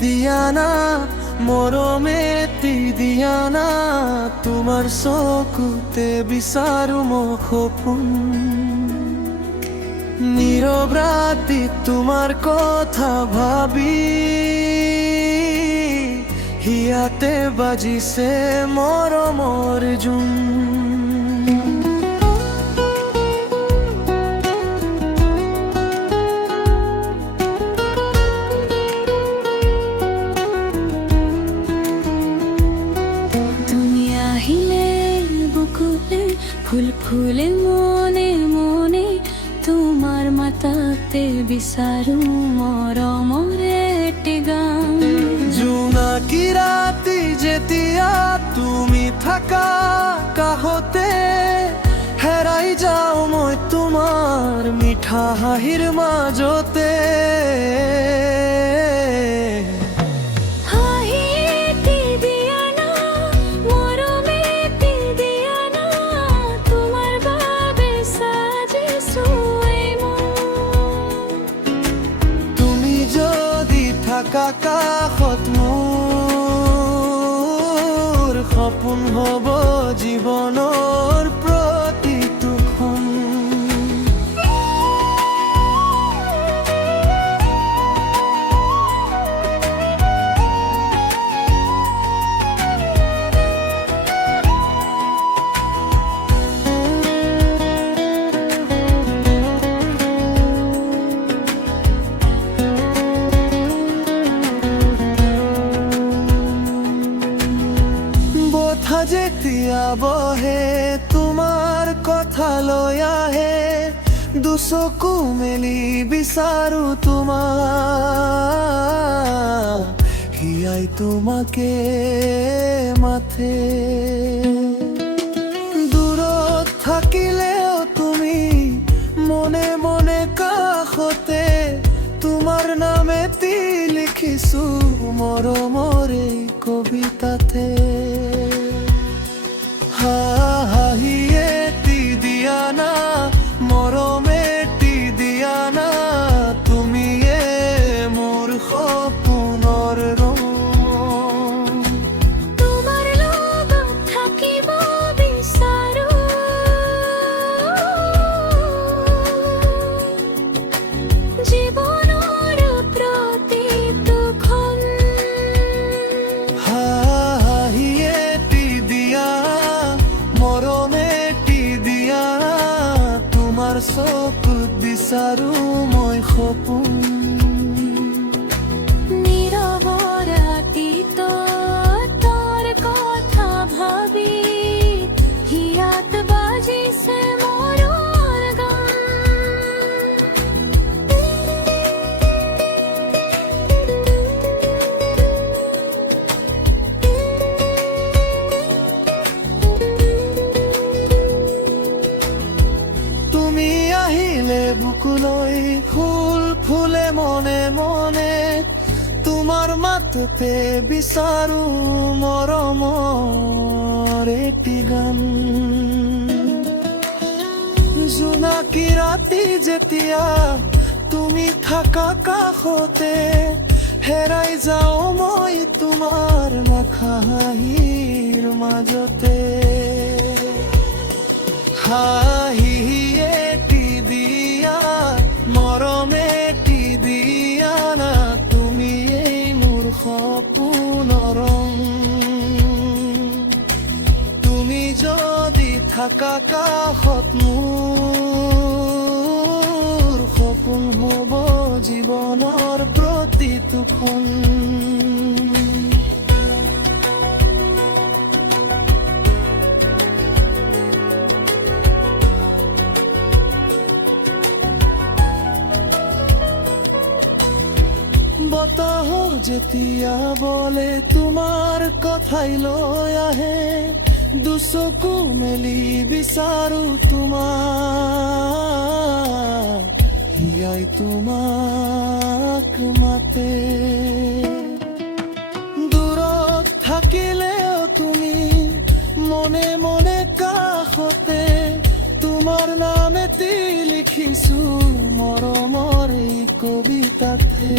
দিয়ানা মৰমে দিয়ানা তোমাৰ চকুতে বিচাৰো মই সপোন নীৰৱ ৰাতি তোমাৰ কথা ভাবি হিয়াতে বাজিছে মৰমৰ জোন ফুল ফুলে মনে মনে তোমার মাতাতে বিচাৰো মৰমৰ এটি গান জোনাকী ৰাতি যেতিয়া তুমি থাকা কাষতে হেৰাই যাওঁ মই তোমাৰ মিঠা হাঁহিৰ মাজতে কাষত মোৰ সপোন হ'ব জীৱনৰ প্ৰতিটো ক্ষণ যেতিয়া বহে তোমাৰ কথা লৈ আহে দুচকু মেলি বিচাৰো তোমাক হিয়াই তোমাকে মাথে দূৰত থাকিলেও তুমি মনে মনে কাষতে তোমাৰ নামেতি লিখিছো মৰমৰ এই কবিতাতে হাঁহিয়ে দিয়ানা মৰমে দিয়ানা তুমিয়ে মোৰ সপোনৰ ৰং তোমাৰ লগত থাকিব বিচাৰো জীৱনৰ প্ৰতিটো ক্ষণ চকুত বিচাৰো মই সপোন নীৰৱ ৰাতিত তোৰ কথা ভাবি হিয়াত বাজিছে মৰৰ গান বুকুলৈ ফুল ফুলে মনে মনে তোমাৰ মাততে বিচাৰো মৰমৰ এটি গান জোনাকী ৰাতি যেতিয়া তুমি থাকা কাষতে হেৰাই যাওঁ মই তোমাৰ হাঁহিৰ মাজতে হাঁহিয়ে মৰমে দিয়ানা তুমিয়ে মোৰ সপোনৰ ৰং তুমি যদি থাকা কাষত মোৰ সপোন হ'ব জীৱনৰ প্ৰতিটো ক্ষণ বতাহৰ যেতিয়া বলে তোমাৰ কথাই লৈ আহে দুচকু মেলি বিচাৰো তোমাক হিয়াই তোমাক মাতে দূৰত থাকিলেও তুমি মনে মনে কাষতে তোমাৰ নাম এটি লিখিছো মৰমৰ এই কবিতাতে